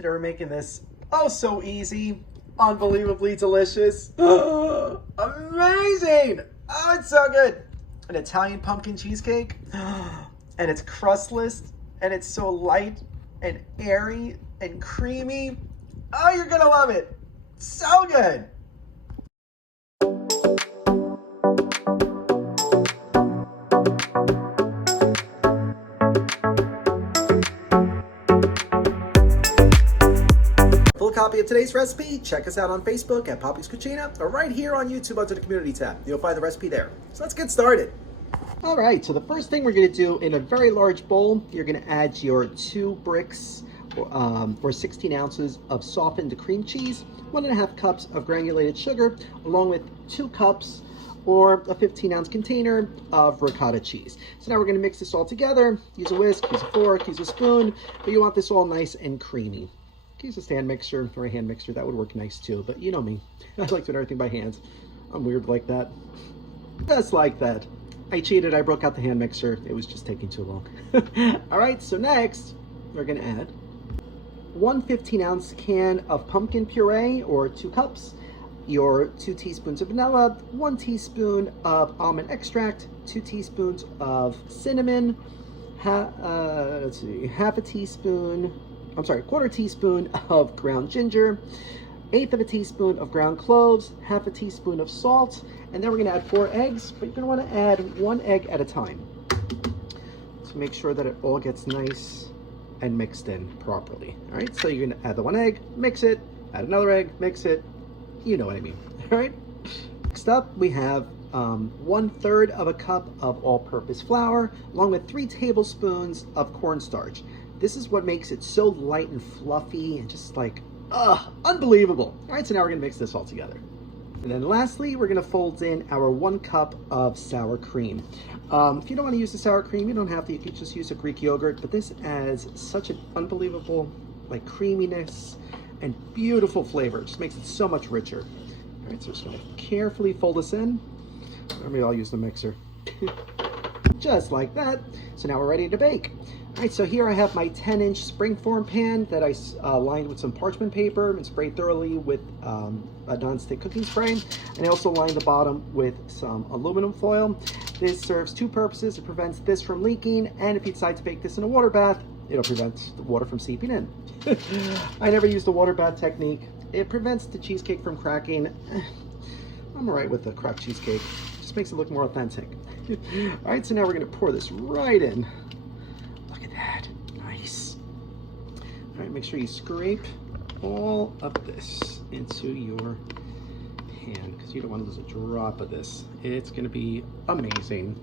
Today we're making this oh so easy, unbelievably delicious, amazing! Oh, it's so good! An Italian pumpkin cheesecake, and it's crustless, and it's so light and airy and creamy. Oh, you're gonna love it! So good! Full copy of today's recipe, check us out on Facebook at Poppy's Cucina, or right here on YouTube under the community tab. You'll find the recipe there. So let's get started. All right, so the first thing we're gonna do, in a very large bowl, you're gonna add your 2 bricks or 16 ounces of softened cream cheese, 1.5 cups of granulated sugar, along with 2 cups or a 15-ounce container of ricotta cheese. So now we're gonna mix this all together. Use a whisk, use a fork, use a spoon, but you want this all nice and creamy. Use a stand mixer or a hand mixer, that would work nice too, but you know me, I like to do everything by hand. I'm weird like that. Just like that. I cheated, I broke out the hand mixer, it was just taking too long. All right, so next, we're gonna add 1 15-ounce can of pumpkin puree, or 2 cups, your 2 teaspoons of vanilla, 1 teaspoon of almond extract, 2 teaspoons of cinnamon, quarter teaspoon of ground ginger, 1/8 of a teaspoon of ground cloves, 1/2 teaspoon of salt, and then we're gonna add 4 eggs, but you're gonna wanna add 1 egg at a time to make sure that it all gets nice and mixed in properly. All right, so you're gonna add the 1 egg, mix it, add another egg, mix it, you know what I mean, all right? Next up, we have 1/3 of a cup of all-purpose flour, along with 3 tablespoons of cornstarch. This is what makes it so light and fluffy and just like, unbelievable. All right, so now we're gonna mix this all together. And then lastly, we're gonna fold in our 1 cup of sour cream. If you don't wanna use the sour cream, you don't have to, you can just use a Greek yogurt, but this adds such an unbelievable like creaminess and beautiful flavor. It just makes it so much richer. All right, so we're just gonna carefully fold this in. Or maybe I'll use the mixer. Just like that. So now we're ready to bake. All right, so here I have my 10-inch springform pan that I lined with some parchment paper and sprayed thoroughly with a non-stick cooking spray. And I also lined the bottom with some aluminum foil. This serves 2 purposes. It prevents this from leaking, and if you decide to bake this in a water bath, it'll prevent the water from seeping in. I never use the water bath technique. It prevents the cheesecake from cracking. I'm all right with the cracked cheesecake. It just makes it look more authentic. All right, so now we're gonna pour this right in. Look at that, nice. All right, make sure you scrape all of this into your pan because you don't want to lose a drop of this. It's gonna be amazing.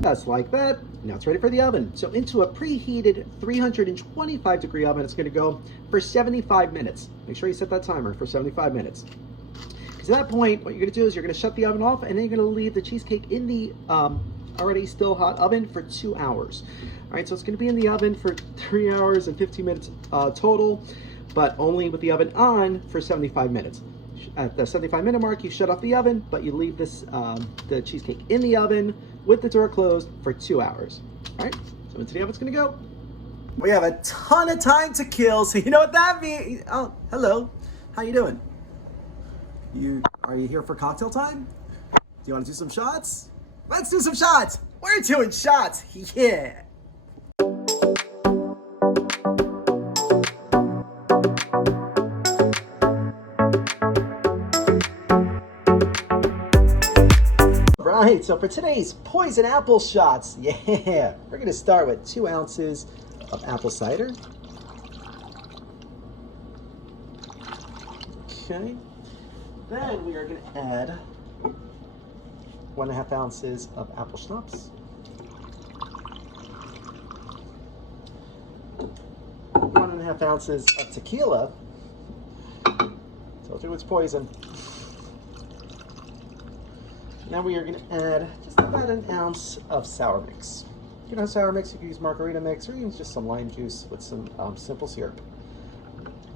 Just like that. Now it's ready for the oven. So into a preheated 325-degree oven, it's gonna go for 75 minutes. Make sure you set that timer for 75 minutes. Because at that point, what you're gonna do is you're gonna shut the oven off, and then you're gonna leave the cheesecake in the already still hot oven for 2 hours. All right, so it's gonna be in the oven for 3 hours and 15 minutes total, but only with the oven on for 75 minutes. At the 75-minute mark, you shut off the oven, but you leave this the cheesecake in the oven with the door closed for 2 hours. All right, so into the oven it's gonna go. We have a ton of time to kill, so you know what that means. Oh, hello, how you doing? Are you here for cocktail time? Do you want to do some shots? Let's do some shots. We're doing shots, yeah. Right, so for today's poison apple shots, yeah, we're gonna start with 2 ounces of apple cider. Okay, then we are gonna add 1.5 ounces of apple schnapps. 1.5 ounces of tequila. Told you it's poison. Now we are going to add just about 1 ounce of sour mix. If you don't have sour mix, you can use margarita mix or even just some lime juice with some simple syrup.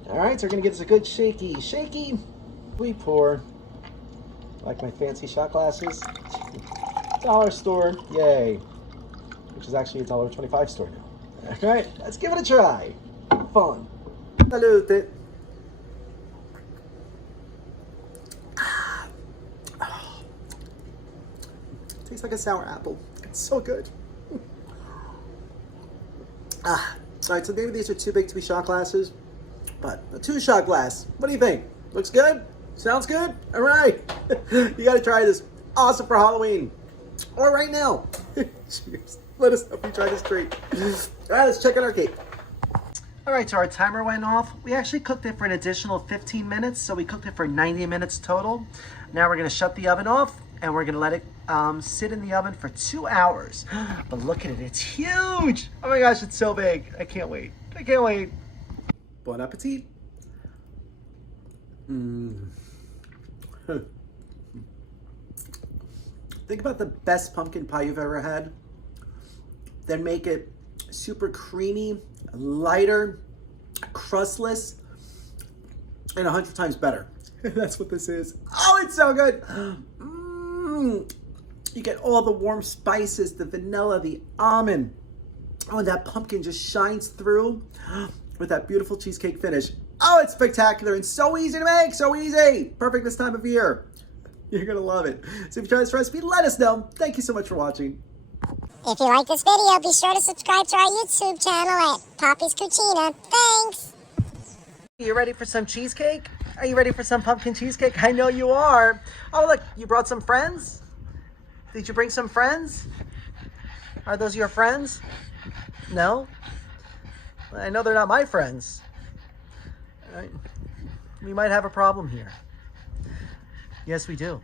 All right, so we're going to give this a good shaky. We pour, like my fancy shot glasses, dollar store, yay, which is actually a $1.25 store now. All right, let's give it a try. Fun. Salute. Tastes like a sour apple. It's so good. All right, so maybe these are too big to be shot glasses, but a 2-shot glass. What do you think? Looks good? Sounds good? All right. You got to try this. Awesome for Halloween. Or right now. Cheers. Let us know if you try this treat. All right, let's check out our cake. All right, so our timer went off. We actually cooked it for an additional 15 minutes, so we cooked it for 90 minutes total. Now we're gonna shut the oven off, and we're gonna let it sit in the oven for 2 hours. But look at it, it's huge. Oh my gosh, it's so big. I can't wait. I can't wait. Bon appetit. Think about the best pumpkin pie you've ever had. Then make it super creamy, lighter, crustless, and 100 times better. That's what this is. Oh, it's so good. You get all the warm spices, the vanilla, the almond. Oh, and that pumpkin just shines through with that beautiful cheesecake finish. Oh, it's spectacular and so easy to make, so easy. Perfect this time of year. You're gonna love it. So if you try this recipe, let us know. Thank you so much for watching. If you like this video, be sure to subscribe to our YouTube channel at Poppy's Cucina. Thanks! You ready for some cheesecake? Are you ready for some pumpkin cheesecake? I know you are. Oh, look, you brought some friends? Did you bring some friends? Are those your friends? No? I know they're not my friends. We might have a problem here. Yes, we do.